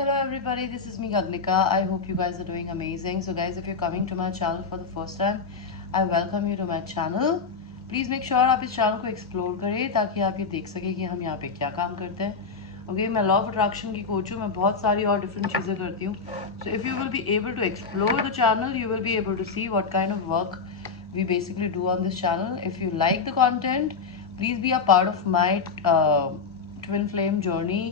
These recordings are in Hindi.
Hello everybody, this is me Gagnika. I hope you guys are doing amazing. So guys, if you're coming to my channel for the first time, I welcome you to my channel. Please make sure आप इस चैनल को एक्सप्लोर करें ताकि आप ये देख सकें कि हम यहाँ पे क्या काम करते हैं. ओके, मैं लॉ ऑफ अट्रैक्शन की कोच हूँ. मैं बहुत सारी और डिफरेंट चीज़ें करती हूँ. So if you will be able to explore the channel, you will be able to see what kind of work we basically do on this channel. If you like the content, please be a part of my twin flame journey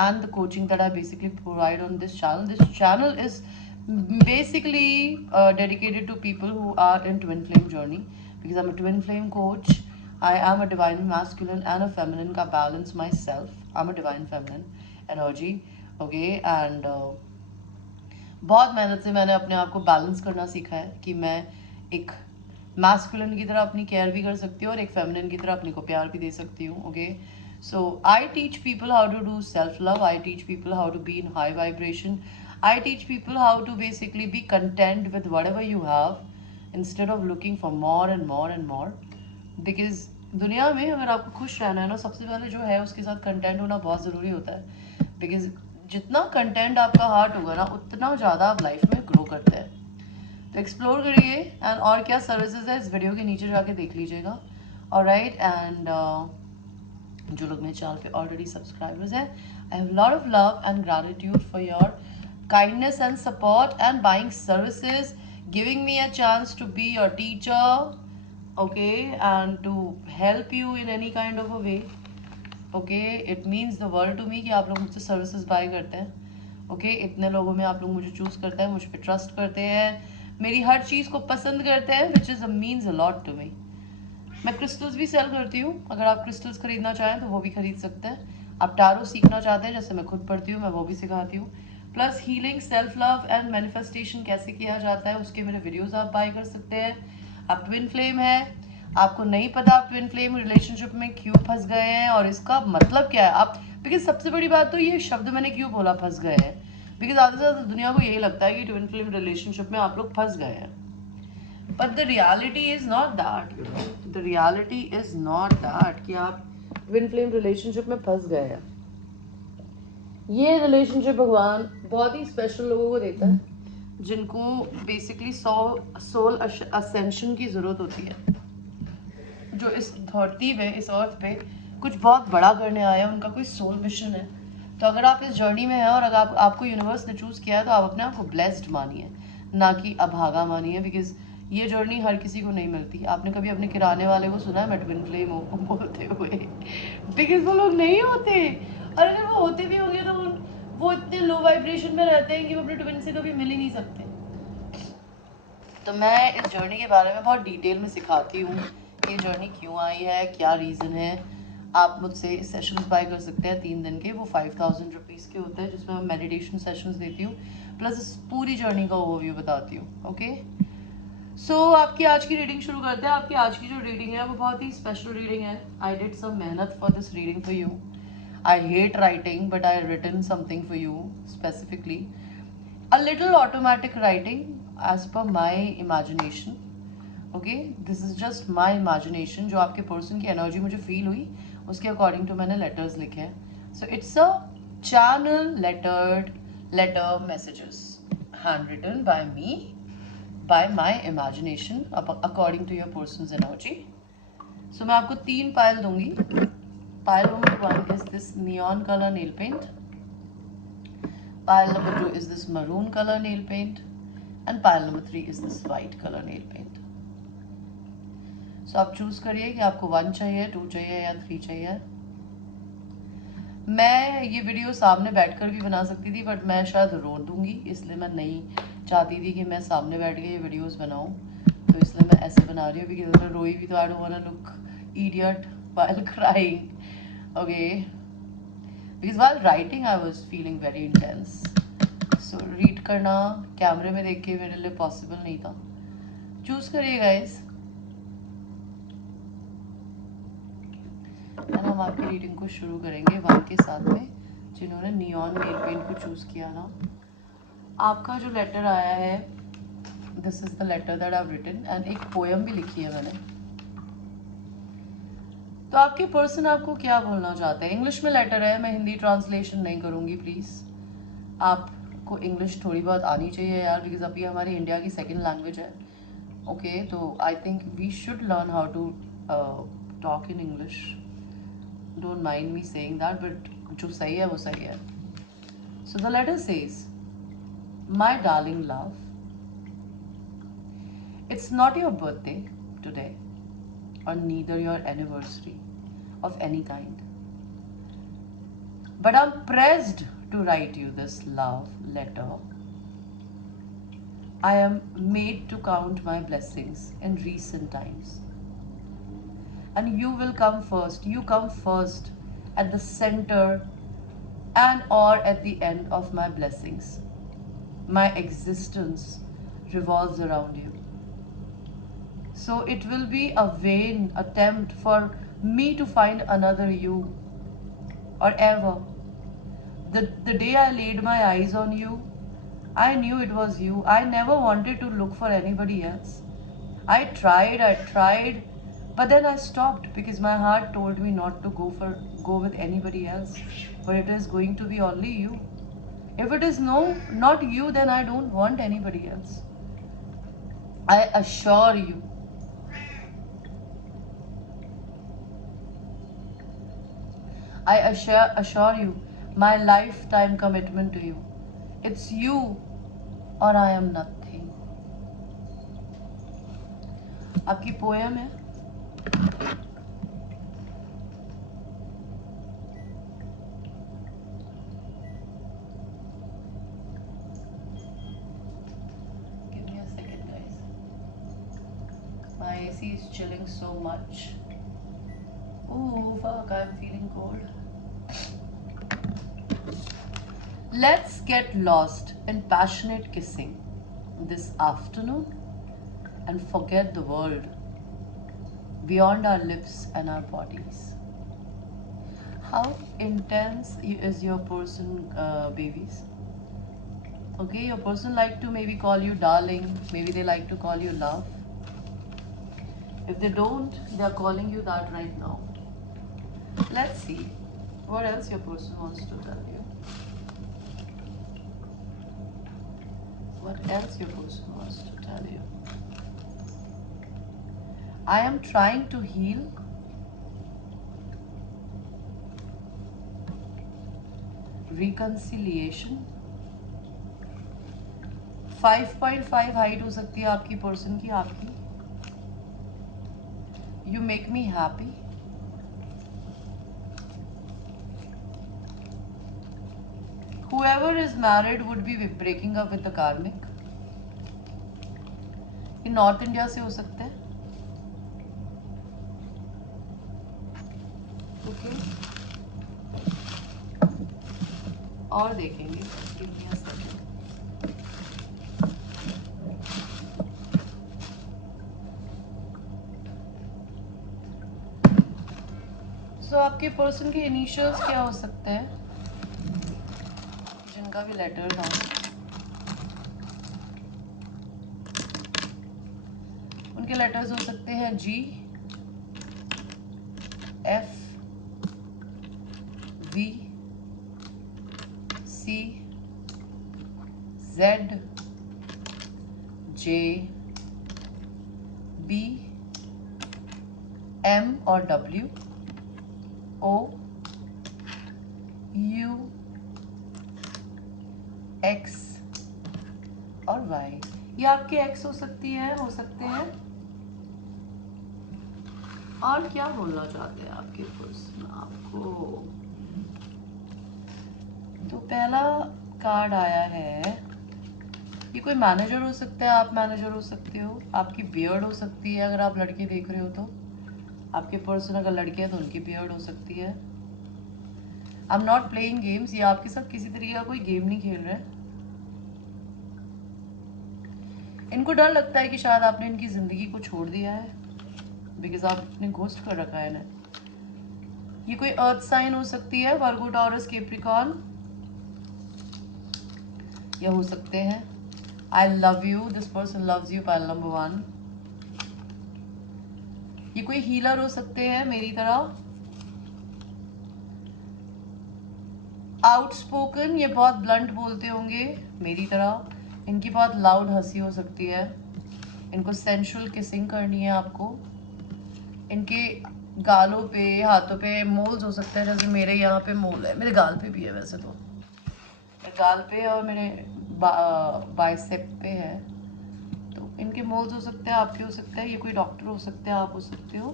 and the coaching that I basically provide on this channel. This channel is basically dedicated to people who are in twin flame journey, because I'm a twin flame coach. I am a divine masculine and a feminine का balance myself. I'm a divine feminine energy. Okay, and बहुत मेहनत से मैंने अपने आप को बैलेंस करना सीखा है कि मैं एक मैस्कुलिन की तरह अपनी केयर भी कर सकती हूँ और एक फेमिनिन की तरह अपने को प्यार भी दे सकती हूँ. Okay, so I teach people how to do self love. I teach people how to be in high vibration. I teach people how to basically be content with whatever you have instead of looking for more and more and more. Because दुनिया में अगर आपको खुश रहना है ना, सबसे पहले जो है उसके साथ कंटेंट होना बहुत ज़रूरी होता है. बिकॉज जितना कंटेंट आपका हार्ट होगा ना, उतना ज़्यादा आप लाइफ में ग्रो करते हैं. तो एक्सप्लोर करिए. एंड और क्या सर्विसेज है इस वीडियो के नीचे जाके देख लीजिएगा. ऑलराइट, एंड जो लोग मेरे चैनल पे ऑलरेडी सब्सक्राइबर्स हैं, I have lot of love and gratitude for your kindness and support and buying services, giving me a chance to be your teacher, okay, and to help you in any kind of a way. Okay, it means the world to me कि आप लोग मुझसे सर्विसेज बाय करते हैं. Okay, इतने लोगों में आप लोग मुझे चूज करते हैं, मुझ पर ट्रस्ट करते हैं, मेरी हर चीज़ को पसंद करते हैं, which is means a lot to me. मैं क्रिस्टल्स भी सेल करती हूँ. अगर आप क्रिस्टल्स खरीदना चाहें तो वो भी खरीद सकते हैं. आप टारो सीखना चाहते हैं, जैसे मैं खुद पढ़ती हूँ, मैं वो भी सिखाती हूँ. Plus healing, self love and manifestation कैसे किया जाता है उसके मेरे वीडियोस आप बाय कर सकते हैं. आप ट्विन फ्लेम है, आपको नहीं पता आप ट्विन फ्लेम रिलेशनशिप में क्यों फंस गए हैं और इसका मतलब क्या है. आप, बिकॉज सबसे बड़ी बात तो ये शब्द मैंने क्यों बोला फंस गए हैं, बिकॉज आधे से ज़्यादा दुनिया को यही लगता है कि ट्विन फ्लेम रिलेशनशिप में आप लोग फंस गए हैं. But the reality is not that, you know. The reality is not that कि आप twin flame relationship में फंस गए हैं. ये रिलेशनशिप भगवान बहुत ही स्पेशल लोगों को देता है जिनको बेसिकली सोल असेंशन की ज़रूरत होती है, जो इस धरती पे, इस अर्थ पे कुछ बहुत बड़ा करने आए हैं. उनका कोई सोल मिशन है. तो अगर आप इस जर्नी में हैं और अगर आपको यूनिवर्स ने चूज़ किया है तो आप अपने आप को ब्लेस्ड मानिए, ना कि अभागा मानिए. बिकॉज ये जर्नी हर किसी को नहीं मिलती. आपने कभी अपने किराने वाले को सुना है मैं ट्विन फ्लेम हूँ बोलते हुए? बिकॉज वो लोग नहीं होते. और अगर वो होते भी होंगे तो वो इतने लो वाइब्रेशन में रहते हैं कि वो अपने ट्विन से कभी मिल ही नहीं सकते. तो मैं इस जर्नी के बारे में बहुत डिटेल में सिखाती हूँ. ये जर्नी क्यों आई है, क्या रीज़न है. आप मुझसे सेशंस बाय कर सकते हैं 3 दिन के. वो 5000 रुपीज़ के होते हैं, जिसमें मैं मेडिटेशन सेशंस देती हूँ, प्लस इस पूरी जर्नी का ओवरव्यू बताती हूँ. ओके, सो आपकी आज की रीडिंग शुरू करते हैं. आपकी आज की जो रीडिंग है वो बहुत ही स्पेशल रीडिंग है. आई डिड सम मेहनत for this reading for you. I hate writing but I written something for you specifically. A little automatic writing as per my imagination. Okay, this is just my imagination. जो आपके पर्सन की एनर्जी मुझे फील हुई उसके अकॉर्डिंग टू मैंने लेटर्स लिखे हैं. So it's a channel letter messages hand written by me, by my imagination according to your person's energy. So मैं आपको 3 पायल दूंगी. Pile number 1 is this neon color nail paint. Pile number 2 is this maroon color nail paint. And pile number 3 is this white color nail paint. So आप चूज करिए कि आपको 1 चाहिए, 2 चाहिए या 3 चाहिए. मैं ये वीडियो सामने बैठकर भी बना सकती थी, बट मैं शायद रो दूंगी, इसलिए मैं नहीं चाहती थी कि मैं सामने बैठ के ये वीडियोस बनाऊं. तो इसलिए मैं ऐसे बना रही हूँ, बिकॉज अगर रोई भी तो I don't want to look idiot while crying. Okay, because while writing I was feeling very intense. So read करना कैमरे में देख के मेरे लिए पॉसिबल नहीं था. चूज करिए गाइस, एंड हम आपकी रीडिंग को शुरू करेंगे 1 के साथ में. जिन्होंने नियॉन नेल पेंट को चूज किया ना, आपका जो लेटर आया है, this is the letter that I have written. And एक पोएम भी लिखी है मैंने. तो आपके पर्सन आपको क्या बोलना चाहते हैं. इंग्लिश में लेटर है, मैं हिंदी ट्रांसलेशन नहीं करूंगी प्लीज. आपको इंग्लिश थोड़ी बहुत आनी चाहिए यार, बिकॉज अभी हमारी इंडिया की सेकेंड लैंग्वेज है. ओके, तो I think we should learn how to talk in English. Don't mind me saying that, but जो सही है वो सही है. So the letter says, my darling love, it's not your birthday today, or neither your anniversary of any kind. But I'm pressed to write you this love letter. I am made to count my blessings in recent times. And you will come first. You come first at the center and or at the end of my blessings. My existence revolves around you. So it will be a vain attempt for me to find another you, or ever. The day I laid my eyes on you, I knew it was you. I never wanted to look for anybody else. I tried, but then I stopped because my heart told me not to go with anybody else. But it is going to be only you. If it is not you, then I don't want anybody else. I assure you. I assure you my lifetime commitment to you. It's you or I am nothing. आपकी पोएम है. Give me a second, guys. My AC is chilling so much. Ooh, fuck, I'm feeling cold. Let's get lost in passionate kissing this afternoon and forget the world beyond our lips and our bodies. How intense is your person, babies? Okay, your person like to maybe call you darling, maybe they like to call you love. If they don't, they are calling you that right now. Let's see what else your person wants to tell you. What else your person wants to tell you? I am trying to heal. Reconciliation. 5.5 height हो सकती है आपकी पर्सन की, आपकी. You make me happy. Whoever is married would be breaking up with the karmic. ये नॉर्थ इंडिया से हो सकते हैं. ओके, और देखेंगे. Give me a second. So आपके पर्सन के इनिशियल्स क्या हो सकते हैं, जिनका भी लेटर था. उनके लेटर्स हो सकते हैं G, F, V, C, Z, J, B, M और W, O, U, X और Y. ये आपके एक्स हो सकती है, हो सकते हैं. और क्या बोलना चाहते हैं आपके पर्सन आपको? तो पहला कार्ड आया है, ये कोई मैनेजर हो सकता है, आप मैनेजर हो सकते हो, आपकी बियर्ड हो सकती है अगर आप लड़के देख रहे हो तो. आपके पर्सन अगर लड़के हैं तो उनकी बियर्ड हो सकती है. I am not playing games. ये आपके साथ किसी तरीके का कोई गेम नहीं खेल रहे. इनको डर लगता है कि शायद आपने इनकी जिंदगी को छोड़ दिया है, बिकॉज आपने घोस्ट कर रखा है ना. ये कोई अर्थ साइन हो सकती है, वर्गो, टॉरस, कैप्रिकॉर्न. ये हो सकते हैं आई love you, this person loves you, pile number 1. ये कोई हीलर हो सकते हैं मेरी तरह. आउटस्पोकन, ये बहुत ब्लंट बोलते होंगे मेरी तरह। इनकी बहुत लाउड हंसी हो सकती है। इनको सेंशुअल किसिंग करनी है आपको। इनके गालों पे, हाथों पे मोल्स हो सकते हैं, जैसे मेरे यहाँ पे मोल है, मेरे गाल पे भी है वैसे तो, मेरे गाल पे और मेरे बाइसेप पे है। तो इनके मोल्स हो सकते हैं, आपके हो सकते हैं, ये कोई डॉक्टर हो सकते हैं, आप हो सकते हो।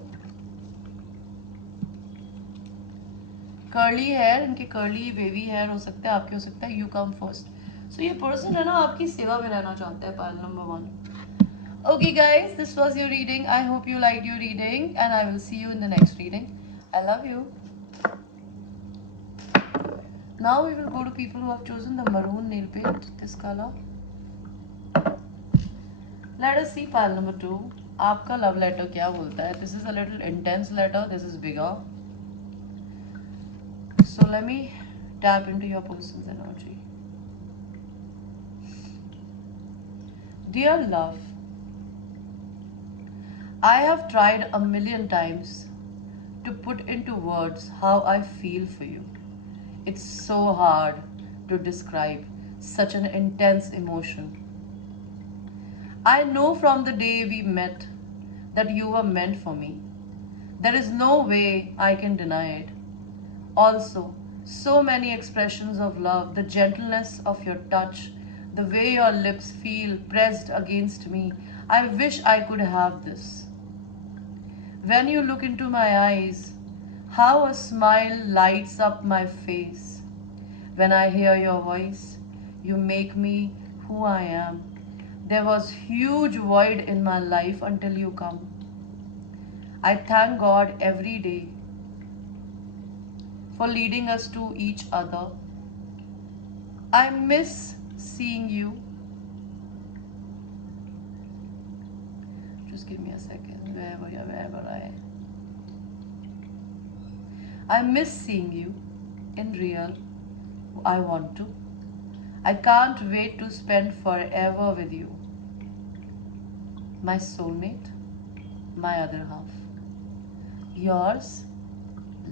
कर्ली हेयर, इनके कर्ली बेबी हेयर हो सकते हैं, आपके हो सकता है। You come first. सो ये पर्सन है ना आपकी सेवा में रहना चाहता है, pile number 1। Okay guys, this was your reading. I hope you liked your reading and I will see you in the next reading. I love you. Now we will go to people who have chosen the maroon nail paint, this color. Let us see pile number 2. आपका love letter क्या बोलता है? This is a little intense letter. This is bigger. So let me tap into your person's energy. Dear love, I have tried a million times to put into words how I feel for you. It's so hard to describe such an intense emotion. I know from the day we met that you were meant for me. There is no way I can deny it. Also, so many expressions of love, the gentleness of your touch, the way your lips feel pressed against me. I wish I could have this. When you look into my eyes, how a smile lights up my face. When I hear your voice, you make me who I am. There was huge void in my life until you come. I thank God every day for leading us to each other. I miss seeing you. Just give me a second, wherever I miss seeing you in real. I want to. I can't wait to spend forever with you. My soulmate, my other half. Yours,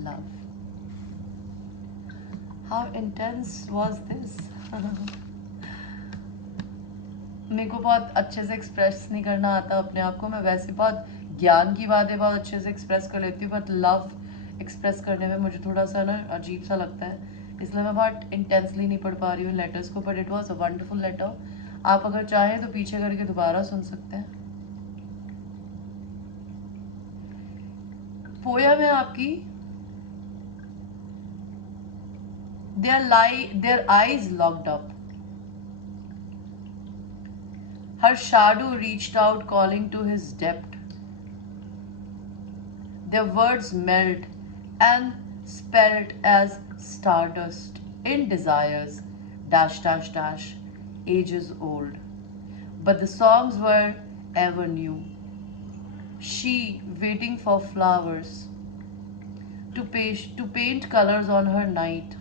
love. How intense was this? मेरे को बहुत अच्छे से एक्सप्रेस नहीं करना आता अपने आप को। मैं वैसे बहुत ज्ञान की बातें बहुत अच्छे से एक्सप्रेस कर लेती हूँ, बट लव एक्सप्रेस करने में मुझे थोड़ा सा ना अजीब सा लगता है, इसलिए मैं बहुत इंटेंसली नहीं पढ़ पा रही हूँ लेटर्स को। But it was a wonderful letter. आप अगर चाहें तो पीछे करके दोबारा सुन सकते हैं। पोयम है आपकी। their eyes locked up. Her shadow reached out, calling to his depth. Their words melt and spelt as stardust in desires dash dash dash ages old. But the songs were ever new. She waiting for flowers to paint colors on her night.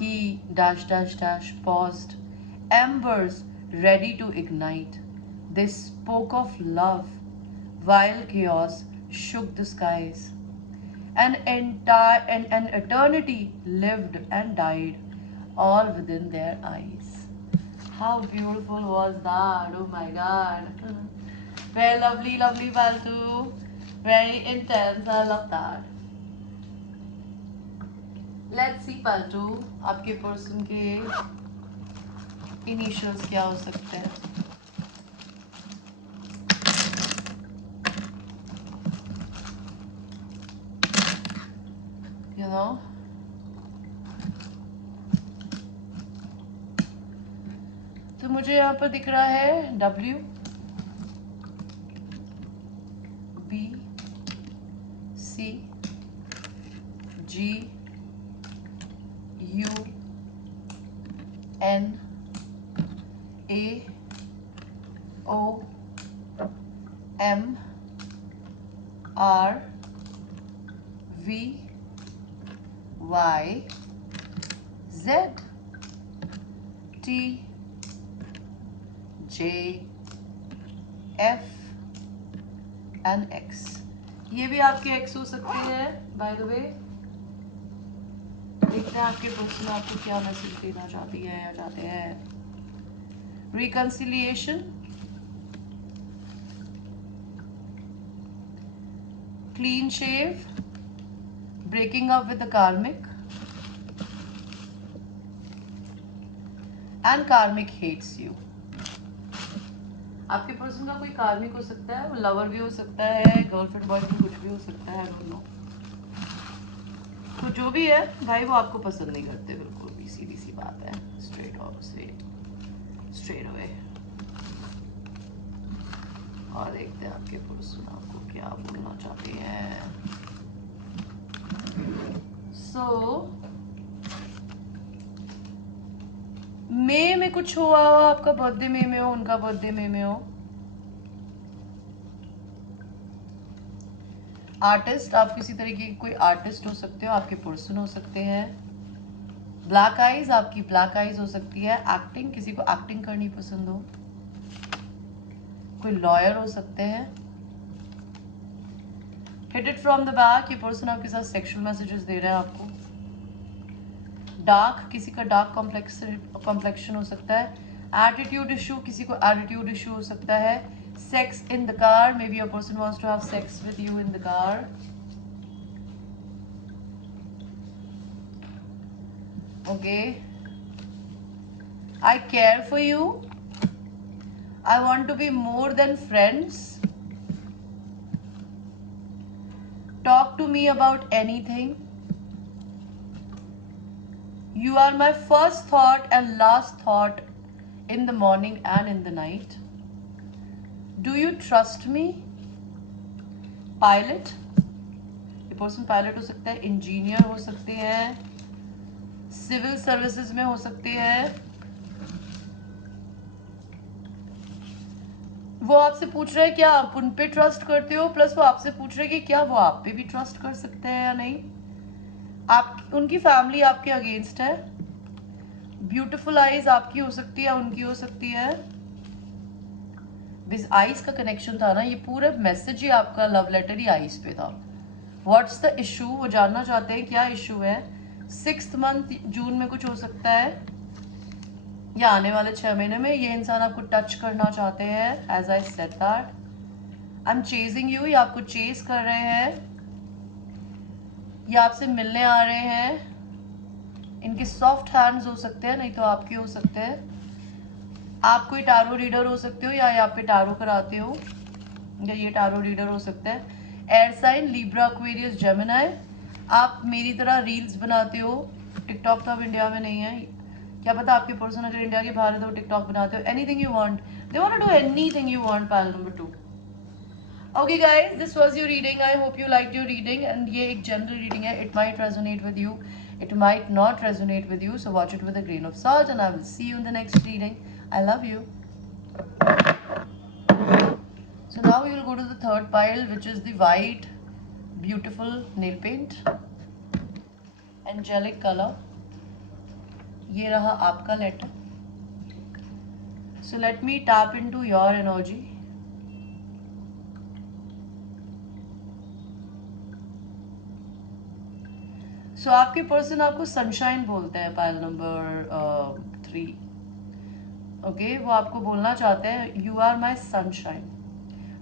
He dash dash dash paused, embers ready to ignite. They spoke of love while chaos shook the skies. An eternity lived and died all within their eyes. How beautiful was that? Oh my god. Very lovely, lovely Baltu. Very intense. I love that. Let's see Paltu, आपके पर्सन के इनिशियल्स क्या हो सकते हैं? You know? तो मुझे यहाँ पर दिख रहा है W B C G U N A O M R V Y Z T J F and X. ये भी आपके X हो सकते हैं, by the way. देखते हैं आपके पर्सन आपको क्या मैसेज देना चाहती है या चाहते हैं. Reconciliation, clean shave, breaking up with the karmic, and karmic hates you. आपके पर्सन का कोई कार्मिक हो सकता है, वो लवर भी हो सकता है, गर्लफ्रेंड बॉयफ्रेंड कुछ भी हो सकता है, दोनों. तो जो भी है भाई वो आपको पसंद नहीं करते बिल्कुल भी, सीधी सी बात है. Straight away. और देखते हैं आपके पर्सन आपको क्या बोलना चाहते हैं. मई में कुछ हुआ हो, आपका बर्थडे मई में हो, उनका बर्थडे मई में हो. आर्टिस्ट, आप किसी तरीके के कोई आर्टिस्ट हो सकते हो, आपके पर्सन हो सकते हैं. ब्लैक आईज, आपकी ब्लैक आईज हो सकती है. एक्टिंग, किसी को एक्टिंग करनी पसंद हो. कोई लॉयर हो सकते हैं. Hit it from the back, ये पर्सन आपके साथ सेक्सुअल मैसेजेस दे रहा है आपको. डार्क, किसी का डार्क कॉम्प्लेक्शन हो सकता है. एटीट्यूड इशू, किसी को एटीट्यूड इशू हो सकता है. Sex in the car, may be your person wants to have sex with you in the car. Okay. I care for you. I want to be more than friends. Talk to me about anything. You are my first thought and last thought in the morning and in the night. Do you trust me? Pilot. ये पर्सन पायलट हो सकता है, इंजीनियर हो सकते हैं, सिविल सर्विसेज में हो सकते हैं. वो आपसे पूछ रहे हैं क्या आप उन पे ट्रस्ट करते हो, प्लस वो आपसे पूछ रहे हैं कि क्या वो आप पे भी ट्रस्ट कर सकते हैं या नहीं. आप, उनकी फैमिली आपके अगेंस्ट है. ब्यूटीफुल आईज आपकी हो सकती है, उनकी हो सकती है. आईज का कनेक्शन था ना, ये पूरा मैसेज ही आपका लव लेटर ही आईज पे था. व्हाट्स द इशू, वो जानना चाहते हैं क्या इशू है. 6th मंथ जून में कुछ हो सकता है, या आने वाले 6 महीने में ये इंसान आपको टच करना चाहते हैं. As I said that, I am chasing you, ये आपको चेज कर रहे हैं, ये आपसे मिलने आ रहे हैं. इनके सॉफ्ट हैंड्स हो सकते हैं, नहीं तो आपके हो सकते हैं. आप कोई टारो रीडर हो सकते हो, या आप पे टारो कराते हो, या ये टारो रीडर हो सकते हैं. Air sign, Libra, Aquarius, Gemini. आप मेरी तरह रील्स बनाते हो. टिकटॉक तो अब इंडिया में नहीं है, क्या पता आपके पर्सन अगर इंडिया के बाहर है तो टिकटॉक बनाते हो. Anything you want, they want to do anything you want. Pile number 2. Okay guys, this was your reading. I hope you liked your reading, and ये एक general reading है. It might resonate with you, it might not resonate with you, so watch it with a grain of salt, and I will see you in the next reading. I love you. So now we will go to the third pile, which is the white beautiful nail paint, angelic color. ये रहा आपका letter. So let me tap into your energy. सो आपके पर्सन आपको सनशाइन बोलते हैं. Pile number 3. ओके, वो आपको बोलना चाहते हैं यू आर माई सनशाइन.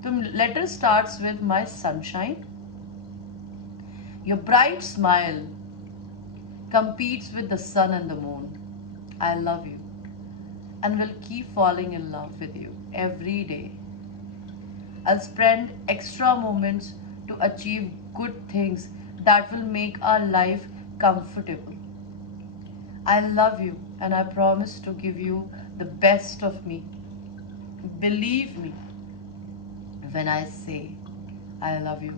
तो letter starts with my sunshine. Your bright smile competes with the sun and the moon. I love you and will keep falling in love with you every day. I'll spend extra moments to achieve good things that will make our life comfortable. I love you and I promise to give you the best of me. Believe me when I say I love you,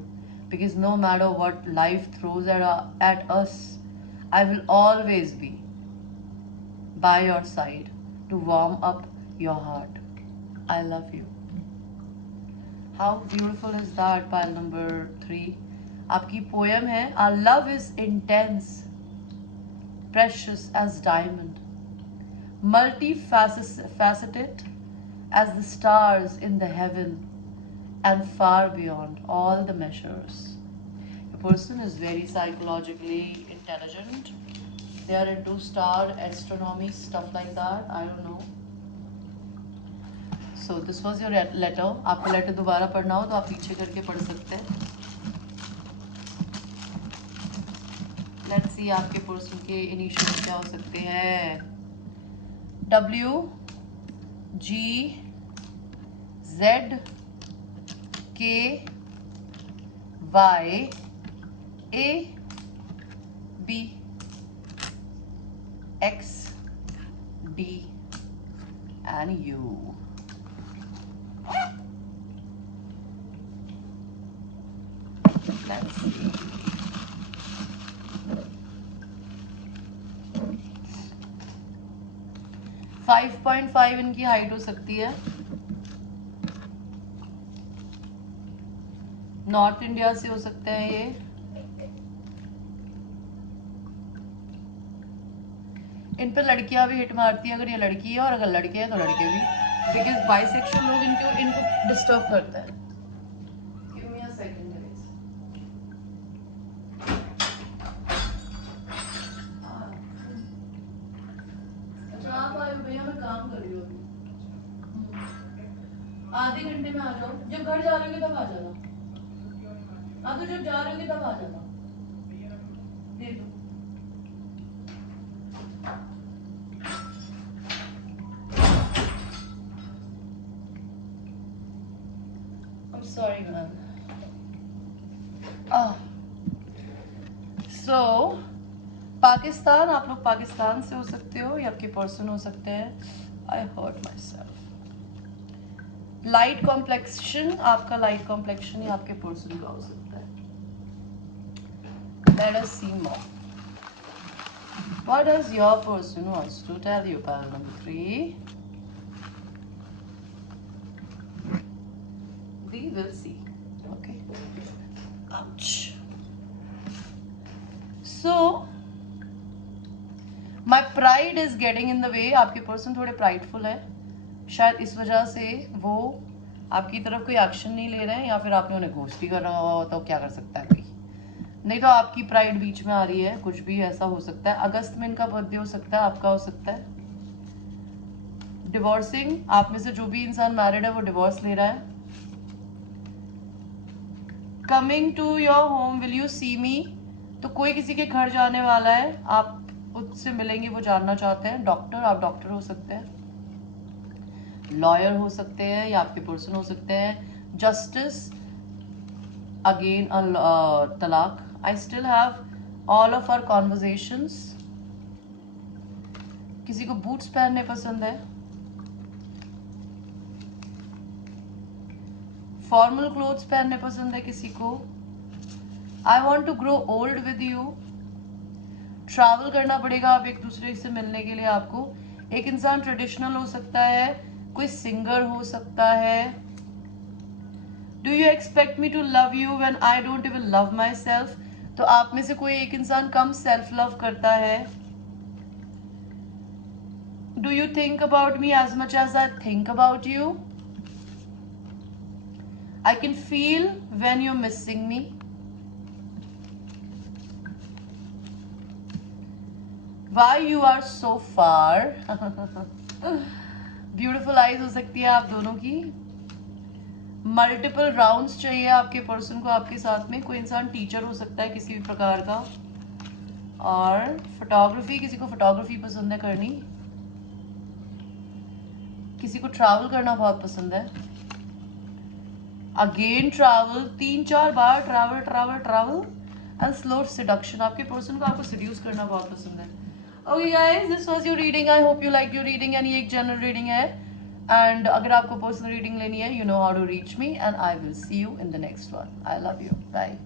because no matter what life throws at us, I will always be by your side to warm up your heart. I love you. How beautiful is that, pile number 3. आपकी poem है, our love is intense, precious as diamond, multifaceted as the stars in the heaven, and far beyond all the measures. The person is very psychologically intelligent. they are into star astronomy, stuff like that, I don't know. So this was your letter. आपको लेटर दोबारा पढ़ना हो तो आप पीछे करके पढ़ सकते हैं. Let's see आपके पर्सन के इनिशियल क्या हो सकते हैं. W G Z K Y A B X D and U. Let's see. Five 5.5 इनकी हाइट हो सकती है. नॉर्थ इंडिया से हो सकते हैं ये. इन पर लड़कियां भी हिट मारती है अगर ये लड़की है, और अगर लड़के हैं तो लड़के भी, बिकॉज बाइसेक्सुअल लोग इनको डिस्टर्ब करता है. Give me a second guys. अच्छा आप आए हो भैया, मैं काम कर रही हूँ अभी. आधे घंटे में आ जाओ. जब घर जा रहे होगे तब आ जाना. हाँ तो जब जा रहे होगे तब आ जाना. दे दो. I'm sorry man. So Pakistan, आप लोग पाकिस्तान से हो सकते हो या आपके पर्सन हो सकते हैं. I hurt myself. Light complexion, आपका लाइट कॉम्प्लेक्शन या आपके पर्सन का हो सकता है. Let us see more. What does your person wants to tell you? Pile number 3. We will see. Okay. Ouch. So my pride is getting in the way. आपके पर्सन थोड़े प्राइडफुल है. शायद इस वजह से वो आपकी तरफ कोई एक्शन नहीं ले रहे हैं, या फिर आपने उन्हें घोस्ट भी कर रहा हो तो क्या कर सकता है कोई. नहीं तो आपकी प्राइड बीच में आ रही है. कुछ भी ऐसा हो सकता है. अगस्त में इनका बर्थडे हो सकता है, आपका हो सकता है. डिवोर्सिंग, आप में से जो भी इंसान मैरिड है वो डिवोर्स ले रहा है. Coming to your home, will you see me, तो कोई किसी के घर जाने वाला है, आप उससे मिलेंगे, वो जानना चाहते हैं. डॉक्टर, आप डॉक्टर हो सकते हैं. लॉयर हो सकते हैं या आपके पर्सन हो सकते हैं. जस्टिस, अगेन तलाक. I still have all of our conversations. किसी को बूट्स पहनने पसंद है. फॉर्मल क्लोथ्स पहनने पसंद है किसी को. I want to grow old with you. Travel करना पड़ेगा आप एक दूसरे से मिलने के लिए. आपको एक इंसान ट्रेडिशनल हो सकता है, कोई सिंगर हो सकता है. Do you expect me to love you when I don't even love myself, तो आप में से कोई एक इंसान कम सेल्फ लव करता है. Do you think about me as much as I think about you. I can feel when you're missing me. Why you are so far. Beautiful eyes हो सकती है आप दोनों की. मल्टीपल राउंड्स चाहिए आपके पर्सन को आपके साथ में. कोई इंसान टीचर हो सकता है किसी भी प्रकार का. और फोटोग्राफी, किसी को फोटोग्राफी पसंद है करनी. किसी को ट्रैवल करना बहुत पसंद है. Again travel, 3-4 bar travel travel travel. And slow seduction, आपके पर्सन को आपको सिड्यूस करना बहुत पसंद है. Okay guys, this was your reading. I hope you like your reading. And ये एक जनरल रीडिंग है. एंड अगर आपको पर्सनल रीडिंग लेनी है, you know how to reach me, and I will see you in the next one. I love you. Bye.